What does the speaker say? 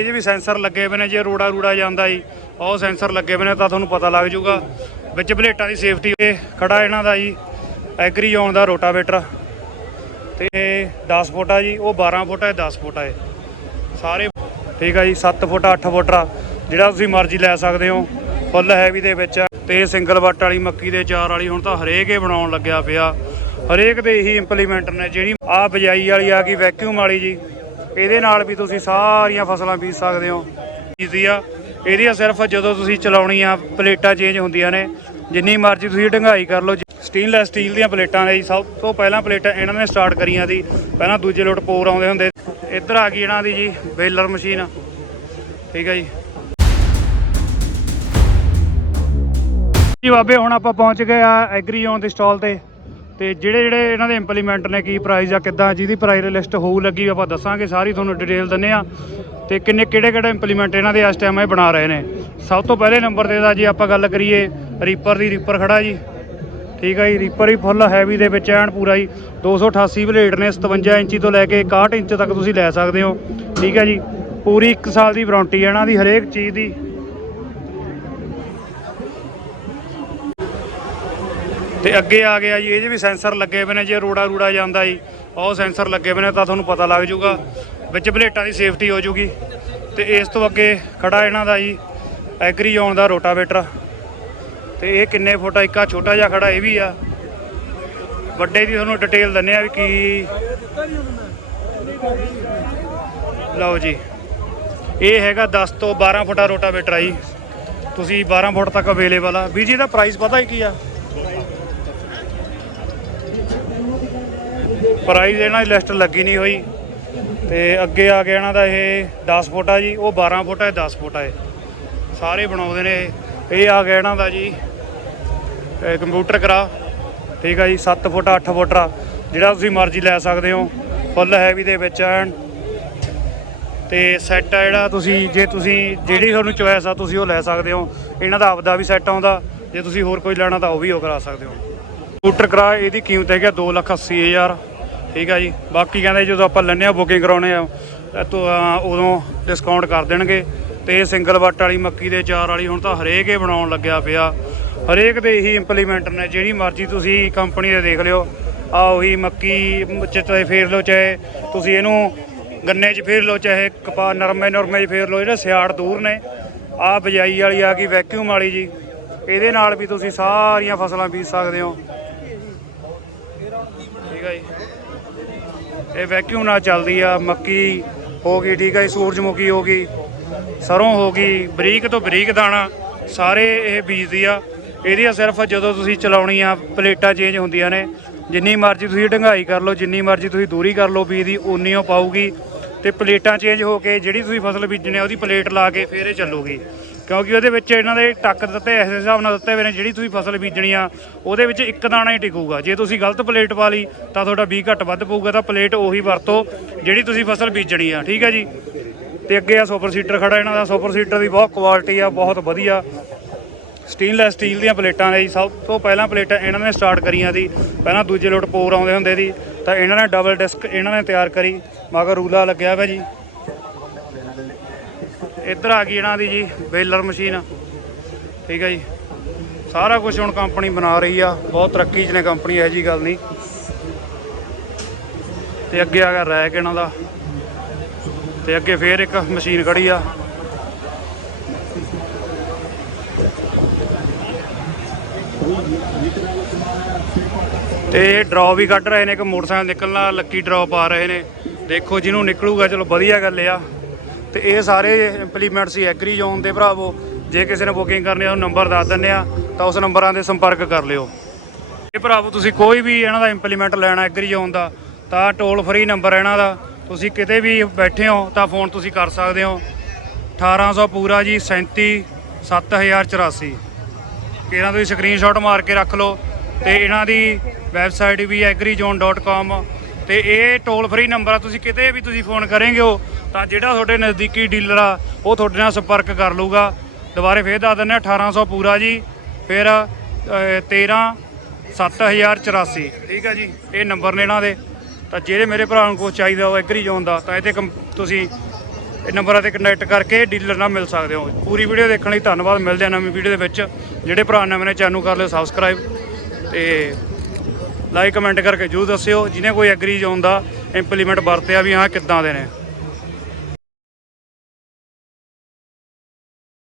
ਇਹਦੇ ਵੀ ਸੈਂਸਰ ਲੱਗੇ ਹੋਏ ਨੇ, ਜੇ ਰੋੜਾ ਰੂੜਾ ਜਾਂਦਾ ਜੀ, ਉਹ ਸੈਂਸਰ ਲੱਗੇ ਹੋਏ ਨੇ ਤਾਂ ਤੁਹਾਨੂੰ ਪਤਾ ਲੱਗ ਜਾਊਗਾ। ਵਿੱਚ ਬਲੇਟਾਂ ਦੀ ਸੇਫਟੀ 'ਤੇ ਖੜਾ ਇਹਨਾਂ ਦਾ ਜੀ, ਐਗਰੀ ਜ਼ੋਨ ਦਾ ਰੋਟਾਵੇਟਰ। ਤੇ 10 ਫੁੱਟ ਆ ਜੀ, ਉਹ 12 ਫੁੱਟ ਹੈ 10 ਫੁੱਟ ਹੈ ਸਾਰੇ ਠੀਕ ਆ ਜੀ 7 ਫੁੱਟ 8 ਫੁੱਟ ਆ। ਜਿਹੜਾ ਤੁਸੀਂ ਮਰਜ਼ੀ ਲੈ ਸਕਦੇ ਹੋ, ਫੁੱਲ ਹੈਵੀ ਦੇ ਵਿੱਚ ਆ। ਤੇ ਸਿੰਗਲ ਵੱਟ ਵਾਲੀ, ਮੱਕੀ ਦੇ ਚਾਰ ਵਾਲੀ, ਹੁਣ ਤਾਂ ਹਰੇਕ ਹੀ ਬਣਾਉਣ ਲੱਗਿਆ ਪਿਆ। ਹਰੇਕ ਦੇ ਇਹੀ ਇੰਪਲੀਮੈਂਟ ਨੇ, ਜਿਹੜੀ ਆ ਬਜਾਈ ਵਾਲੀ ਆ ਗਈ ਵੈਕਿਊਮ ਵਾਲੀ ਜੀ। ਇਹਦੇ ਨਾਲ ਵੀ ਤੁਸੀਂ ਸਾਰੀਆਂ ਫਸਲਾਂ ਬੀਜ ਸਕਦੇ ਹੋ। ਬੀਜਦੀ ਆ। ਇਹਦੀਆਂ ਸਿਰਫ ਜਦੋਂ ਤੁਸੀਂ ਚਲਾਉਣੀ ਆ ਪਲੇਟਾਂ ਚੇਂਜ ਹੁੰਦੀਆਂ ਨੇ, ਜਿੰਨੀ ਮਰਜ਼ੀ ਤੁਸੀਂ ਢੰਗਾਈ ਕਰ ਲਓ। ਸਟੇਨਲੈਸ ਸਟੀਲ ਦੀਆਂ ਪਲੇਟਾਂ ਨੇ ਜੀ, ਸਭ ਤੋਂ ਪਹਿਲਾਂ ਪਲੇਟਾਂ ਇਹਨਾਂ ਨੇ ਸਟਾਰਟ ਕਰੀਆਂ ਸੀ। ਪਹਿਲਾਂ ਦੂਜੇ ਲੋਟ ਪੋਰ ਆਉਂਦੇ ਹੁੰਦੇ। ਇੱਧਰ ਆ ਗਈ ਇਹਨਾਂ ਦੀ ਜੀ ਬੇਲਰ ਮਸ਼ੀਨ। ਠੀਕ ਹੈ ਜੀ। ਜੀ ਬਾਬੇ, ਹੁਣ ਆਪਾਂ ਪਹੁੰਚ ਗਏ ਆ ਐਗਰੀ ਜ਼ੋਨ ਦੇ ਸਟਾਲ ਤੇ। ਤੇ ਜਿਹੜੇ ਜਿਹੜੇ ਇਹਨਾਂ ਦੇ ਇੰਪਲੀਮੈਂਟ ਨੇ, ਕੀ ਪ੍ਰਾਈਸ ਆ, ਕਿੱਦਾਂ, ਜਿਹਦੀ ਪ੍ਰਾਈਸ ਲਿਸਟ ਹੋਊ, ਲੱਗੀ, ਆਪਾਂ ਦੱਸਾਂਗੇ, ਸਾਰੀ ਤੁਹਾਨੂੰ ਡਿਟੇਲ ਦਿੰਨੇ ਆ ਤੇ ਕਿੰਨੇ, ਕਿਹੜੇ ਕਿਹੜੇ ਇੰਪਲੀਮੈਂਟ ਇਹਨਾਂ ਦੇ ਇਸ ਟਾਈਮ ਇਹ ਬਣਾ ਰਹੇ ਨੇ। ਸਭ ਤੋਂ ਪਹਿਲੇ ਨੰਬਰ ਤੇ ਦਾ ਜੀ ਆਪਾਂ ਗੱਲ ਕਰੀਏ ਰੀਪਰ ਦੀ ਰੀਪਰ ਖੜਾ ਜੀ। ਠੀਕ ਹੈ ਜੀ ਰੀਪਰ ਹੀ ਫੁੱਲ ਹੈਵੀ ਦੇ ਵਿੱਚ ਐਨ ਪੂਰਾ ਜੀ। 288 ਬਲੇਡ ਨੇ 57 ਇੰਚੀ ਤੋਂ ਲੈ ਕੇ 61 ਇੰਚ ਤੱਕ ਤੁਸੀਂ ਲੈ ਸਕਦੇ ਹੋ। ਠੀਕ ਹੈ ਜੀ, ਪੂਰੀ 1 ਸਾਲ ਦੀ ਵਾਰੰਟੀ ਹੈ ਇਹਨਾਂ ਦੀ, ਹਰੇਕ ਚੀਜ਼ ਦੀ। ਤੇ ਅੱਗੇ ਆ ਗਿਆ ਜੀ ਇਹਦੇ ਵੀ ਸੈਂਸਰ ਲੱਗੇ ਪਏ ਨੇ, ਜੇ ਰੋੜਾ ਰੂੜਾ ਜਾਂਦਾ ਜੀ, ਉਹ ਸੈਂਸਰ ਲੱਗੇ ਪਏ ਨੇ, ਤਾਂ ਤੁਹਾਨੂੰ ਪਤਾ ਲੱਗ ਜਾਊਗਾ, ਵਿੱਚ ਬਲੇਟਾਂ ਦੀ ਸੇਫਟੀ ਹੋ ਜਾਊਗੀ। ਤੇ ਇਸ ਤੋਂ ਅੱਗੇ ਖੜਾ ਇਹਨਾਂ ਦਾ ਜੀ, ਐਗਰੀ ਜ਼ੋਨ ਦਾ ਰੋਟਾਵੇਟਰ। ਤੇ ਇਹ ਕਿੰਨੇ ਫੁੱਟ ਆ, ਇੱਕ ਛੋਟਾ ਜਿਹਾ ਖੜਾ, ਇਹ ਵੀ ਆ। ਵੱਡੇ ਦੀ ਤੁਹਾਨੂੰ ਡਿਟੇਲ ਦਿੰਨੇ ਆ ਵੀ ਕੀ ਲਓ ਜੀ। ਇਹ ਹੈਗਾ 10 ਤੋਂ 12 ਫੁੱਟਾ ਰੋਟਾਵੇਟਰ ਆ ਜੀ। ਤੁਸੀਂ 12 ਫੁੱਟ ਤੱਕ ਅਵੇਲੇਬਲ ਆ। ਵੀ ਜੀ ਇਹਦਾ ਪ੍ਰਾਈਸ ਪਤਾ ਹੀ ਕੀ ਆ? ਪ੍ਰਾਈਜ਼ ਇਹਨਾਂ ਦੀ ਲਿਸਟ ਲੱਗੀ ਨਹੀਂ ਹੋਈ। ਤੇ ਅੱਗੇ ਆ ਗਿਆ ਇਹਨਾਂ ਦਾ ਇਹ 10 ਫੁੱਟ ਆ ਜੀ, ਉਹ 12 ਫੁੱਟ ਹੈ 10 ਫੁੱਟ ਹੈ ਸਾਰੇ ਬਣਾਉਂਦੇ ਨੇ ਇਹ। ਆ ਗਿਆ ਇਹਨਾਂ ਦਾ ਜੀ ਕੰਪਿਊਟਰ ਕਰਾ। ਠੀਕ ਆ ਜੀ 7 ਫੁੱਟ 8 ਫੁੱਟ ਆ। ਜਿਹੜਾ ਤੁਸੀਂ ਮਰਜ਼ੀ ਲੈ ਸਕਦੇ ਹੋ। ਫੁੱਲ ਹੈਵੀ ਦੇ ਵਿੱਚ ਐਨ। ਤੇ ਸੈੱਟ ਆ ਜਿਹੜਾ ਤੁਸੀਂ, ਜੇ ਤੁਸੀਂ, ਜਿਹੜੀ ਤੁਹਾਨੂੰ ਚੋਇਸ ਆ ਤੁਸੀਂ ਉਹ ਲੈ ਸਕਦੇ ਹੋ। ਇਹਨਾਂ ਦਾ ਆਪਦਾ ਵੀ ਸੈੱਟ ਆਉਂਦਾ। ਜੇ ਤੁਸੀਂ ਹੋਰ ਕੋਈ ਲੈਣਾ ਤਾਂ ਉਹ ਵੀ ਉਹ ਕਰਾ ਸਕਦੇ ਹੋ। ਸਕੂਟਰ ਕਰਾ, ਇਹਦੀ ਕੀਮਤ ਹੈਗੀ 280000 ਠੀਕ ਆ ਜੀ। ਬਾਕੀ ਕਹਿੰਦੇ ਜਦੋਂ ਆਪਾਂ ਲੈਂਦੇ ਆ ਬੁਕਿੰਗ ਕਰਾਉਣੇ ਆ ਤਾਂ ਤੋਂ ਉਦੋਂ ਡਿਸਕਾਊਂਟ ਕਰ ਦੇਣਗੇ। ਤੇ ਸਿੰਗਲ ਵੱਟ ਵਾਲੀ, ਮੱਕੀ ਦੇ ਚਾਰ ਵਾਲੀ ਹੁਣ ਤਾਂ ਹਰੇਕ ਹੀ ਬਣਾਉਣ ਲੱਗਿਆ ਪਿਆ। ਹਰੇਕ ਦੇ ਇਹੀ ਇੰਪਲੀਮੈਂਟ ਨੇ, ਜਿਹੜੀ ਮਰਜ਼ੀ ਤੁਸੀਂ ਕੰਪਨੀ ਦੇ ਦੇਖ ਲਿਓ। ਆ ਉਹੀ ਮੱਕੀ ਚ ਫੇਰ ਲਓ, ਚਾਹੇ ਤੁਸੀਂ ਇਹਨੂੰ ਗੰਨੇ 'ਚ ਫੇਰ ਲਓ, ਚਾਹੇ ਕਪਾ ਨਰਮੇ ਨਰਮੇ 'ਚ ਫੇਰ ਲਓ, ਜਿਹੜੇ ਸਿਆੜ ਦੂਰ ਨੇ। ਆ ਬਜਾਈ ਵਾਲੀ ਆ ਗਈ ਵੈਕਿਊਮ ਵਾਲੀ ਜੀ। ਇਹਦੇ ਨਾਲ ਵੀ ਤੁਸੀਂ ਸਾਰੀਆਂ ਫਸਲਾਂ ਬੀਜ ਸਕਦੇ ਹੋ। ਠੀਕ ਹੈ ਜੀ। ਇਹ ਵੈਕਿਊਮ ਨਾਲ ਚੱਲਦੀ ਆ, ਮੱਕੀ ਹੋ ਗਈ, ਠੀਕ ਹੈ ਸੂਰਜਮੁਖੀ ਹੋ ਗਈ, ਸਰੋਂ ਹੋ ਗਈ, ਬਰੀਕ ਤੋਂ ਬਰੀਕ ਦਾਣਾ, ਸਾਰੇ ਇਹ ਬੀਜਦੀ ਆ। ਇਹਦੀਆਂ ਸਿਰਫ ਜਦੋਂ ਤੁਸੀਂ ਚਲਾਉਣੀ ਆ ਪਲੇਟਾਂ ਚੇਂਜ ਹੁੰਦੀਆਂ ਨੇ, ਜਿੰਨੀ ਮਰਜ਼ੀ ਤੁਸੀਂ ਢੰਗਾਈ ਕਰ ਲਓ, ਜਿੰਨੀ ਮਰਜ਼ੀ ਤੁਸੀਂ ਦੂਰੀ ਕਰ ਲਓ, ਬੀਜ ਦੀ ਉਨੀ ਉਹ ਪਾਊਗੀ ਤੇ ਪਲੇਟਾਂ ਚੇਂਜ ਹੋ ਕੇ ਜਿਹੜੀ ਤੁਸੀਂ ਫਸਲ ਬੀਜਣੀ ਆ, ਉਹਦੀ ਪਲੇਟ ਲਾ ਕੇ ਫੇਰ ਇਹ ਚੱਲੂਗੀ। ਕਿਉਂਕਿ ਉਹਦੇ ਵਿੱਚ ਇਹਨਾਂ ਦੇ ਟੱਕ ਦਿੱਤੇ, ਇਸ ਹਿਸਾਬ ਨਾਲ ਦਿੱਤੇ ਹੋਏ ਨੇ ਜਿਹੜੀ ਤੁਸੀਂ ਫਸਲ ਬੀਜਣੀ ਆ, ਉਹਦੇ ਵਿੱਚ ਇੱਕ ਦਾਣਾ ਹੀ ਟਿਕੂਗਾ। ਜੇ ਤੁਸੀਂ ਗਲਤ ਪਲੇਟ ਪਾ ਲਈ, ਤਾਂ ਤੁਹਾਡਾ ਬੀ ਘੱਟ ਵੱਧ ਪਊਗਾ, ਤਾਂ ਪਲੇਟ ਉਹੀ ਵਰਤੋ ਜਿਹੜੀ ਤੁਸੀਂ ਫਸਲ ਬੀਜਣੀ ਆ। ਠੀਕ ਹੈ ਜੀ? ਤੇ ਅੱਗੇ ਆ ਸੁਪਰ ਸੀਟਰ ਖੜਾ ਇਹਨਾਂ ਦਾ। ਸੁਪਰ ਸੀਟਰ ਦੀ ਬਹੁਤ ਕੁਆਲਿਟੀ ਆ, ਬਹੁਤ ਵਧੀਆ। ਸਟੇਨਲੈਸ ਸਟੀਲ ਦੀਆਂ ਪਲੇਟਾਂ ਨੇ ਜੀ। ਸਭ ਤੋਂ ਪਹਿਲਾਂ ਪਲੇਟਾਂ ਇਹਨਾਂ ਨੇ ਸਟਾਰਟ ਕਰੀਆਂ ਸੀ। ਪਹਿਲਾਂ ਦੂਜੇ ਲੋਟ ਪੋਰ ਆਉਂਦੇ ਹੁੰਦੇ ਸੀ। ਤਾਂ ਇਹਨਾਂ ਨੇ ਡਬਲ ਡਿਸਕ ਇਹਨਾਂ ਨੇ ਤਿਆਰ ਕਰੀ। ਮਗਰ ਰੂਲਾ ਲੱਗਿਆ ਹੋਇਆ ਜੀ। ਇੱਧਰ ਆ ਗਈ ਇਹਨਾਂ ਦੀ ਜੀ ਬੇਲਰ ਮਸ਼ੀਨ। ਠੀਕ ਹੈ ਜੀ। ਸਾਰਾ ਕੁਝ ਹੁਣ ਕੰਪਨੀ ਬਣਾ ਰਹੀ ਆ। ਬਹੁਤ ਤਰੱਕੀ 'ਚ ਨੇ ਕੰਪਨੀ ਇਹੋ ਜੀ ਗੱਲ ਨਹੀਂ। ਤੇ ਅੱਗੇ ਆ ਗਿਆ ਰੈਕ ਇਹਨਾਂ ਦਾ। ਤੇ ਅੱਗੇ ਫੇਰ ਇੱਕ ਮਸ਼ੀਨ ਖੜੀ ਆ। ਤੇ ਡਰਾਪ ਵੀ ਕੱਢ ਰਹੇ ਨੇ, ਇੱਕ ਮੋਟਰਸਾਈਕਲ ਨਿਕਲਣਾ ਲੱਕੀ ਡਰਾਅ ਆ ਰਹੇ ਨੇ। ਦੇਖੋ, ਜਿਹਨੂੰ ਨਿਕਲੂਗਾ, ਚਲੋ ਵਧੀਆ ਗੱਲ ਆ। ਤੇ ਇਹ ਸਾਰੇ ਇੰਪਲੀਮੈਂਟ ਸੀ ਐਗਰੀ ਜ਼ੋਨ ਦੇ ਭਰਾਵੋ, ਜੇ ਕਿਸੇ ਨੇ ਬੁਕਿੰਗ ਕਰਨੀ ਆ ਉਹ ਨੰਬਰ ਦੱਸ ਦਿੰਨੇ ਆ, ਤਾਂ ਉਸ ਨੰਬਰਾਂ ਦੇ ਸੰਪਰਕ ਕਰ ਲਿਓ। ਇਹ ਭਰਾਵੋ, ਤੁਸੀਂ ਕੋਈ ਵੀ ਇਹਨਾਂ ਦਾ ਇੰਪਲੀਮੈਂਟ ਲੈਣਾ ਐਗਰੀ ਜ਼ੋਨ ਦਾ ਤਾਂ ਟੋਲ ਫਰੀ ਨੰਬਰ ਇਹਨਾਂ ਦਾ। ਤੁਸੀਂ ਕਿਤੇ ਵੀ ਬੈਠੇ ਹੋ, ਤਾਂ ਫੋਨ ਤੁਸੀਂ ਕਰ ਸਕਦੇ ਹੋ। 1800 ਪੂਰਾ ਜੀ 37 7084 ਇਹਨਾਂ ਤੁਸੀਂ ਸਕਰੀਨਸ਼ਾਟ ਮਾਰ ਕੇ ਰੱਖ ਲਓ, ਤੇ ਇਹਨਾਂ ਦੀ ਵੈਬਸਾਈਟ ਵੀ agrizone.com ਤੇ ਇਹ ਟੋਲ ਫਰੀ ਨੰਬਰ ਆ, ਤੁਸੀਂ ਕਿਤੇ ਵੀ ਤੁਸੀਂ ਫੋਨ ਕਰੇਂਗੇ ਉਹ ਤਾਂ ਜਿਹੜਾ ਤੁਹਾਡੇ ਨਜ਼ਦੀਕੀ ਡੀਲਰ ਆ ਉਹ ਤੁਹਾਡੇ ਨਾਲ ਸੰਪਰਕ ਕਰ ਲੂਗਾ ਦੁਬਾਰੇ ਫੇਰ ਦੱਸ ਦਿੰਦੇ ਆ 1800 ਪੂਰਾ ਜੀ ਫਿਰ ਅਹ, 13 7084 ਠੀਕ ਆ ਜੀ ਇਹ ਨੰਬਰ ਨੇ ਇਹਨਾਂ ਦੇ। ਤਾਂ ਜਿਹੜੇ ਮੇਰੇ ਭਰਾ ਨੂੰ ਕੁਛ ਚਾਹੀਦਾ ਉਹ ਐਗਰੀ ਜ਼ੋਨ ਦਾ ਤਾਂ ਇਹਦੇ ਕੰਪ- ਤੁਸੀਂ ਇਹ ਨੰਬਰਾਂ ਤੇ ਕਨੈਕਟ ਕਰਕੇ ਡੀਲਰ ਨਾਲ ਮਿਲ ਸਕਦੇ ਹੋ। ਪੂਰੀ ਵੀਡੀਓ ਦੇਖਣ ਲਈ ਧੰਨਵਾਦ ਮਿਲਦੇ ਆ ਨਵੀਂ ਵੀਡੀਓ ਦੇ ਵਿੱਚ। ਜਿਹੜੇ ਭਰਾ ਨਵੇਂ ਨੇ ਚੈਨਲ ਕਰ ਲਿਓ ਸਬਸਕ੍ਰਾਈਬ ਤੇ ਲਾਈਕ ਕਮੈਂਟ ਕਰਕੇ ਜਰੂਰ ਦੱਸਿਓ। ਜਿਹਨੇ ਕੋਈ ਐਗਰੀ ਜ਼ੋਨ ਦਾ ਇੰਪਲੀਮੈਂਟ ਵਰਤਿਆ ਵੀ ਹਾਂ ਕਿੱਦਾਂ ਦੇ ਨੇ।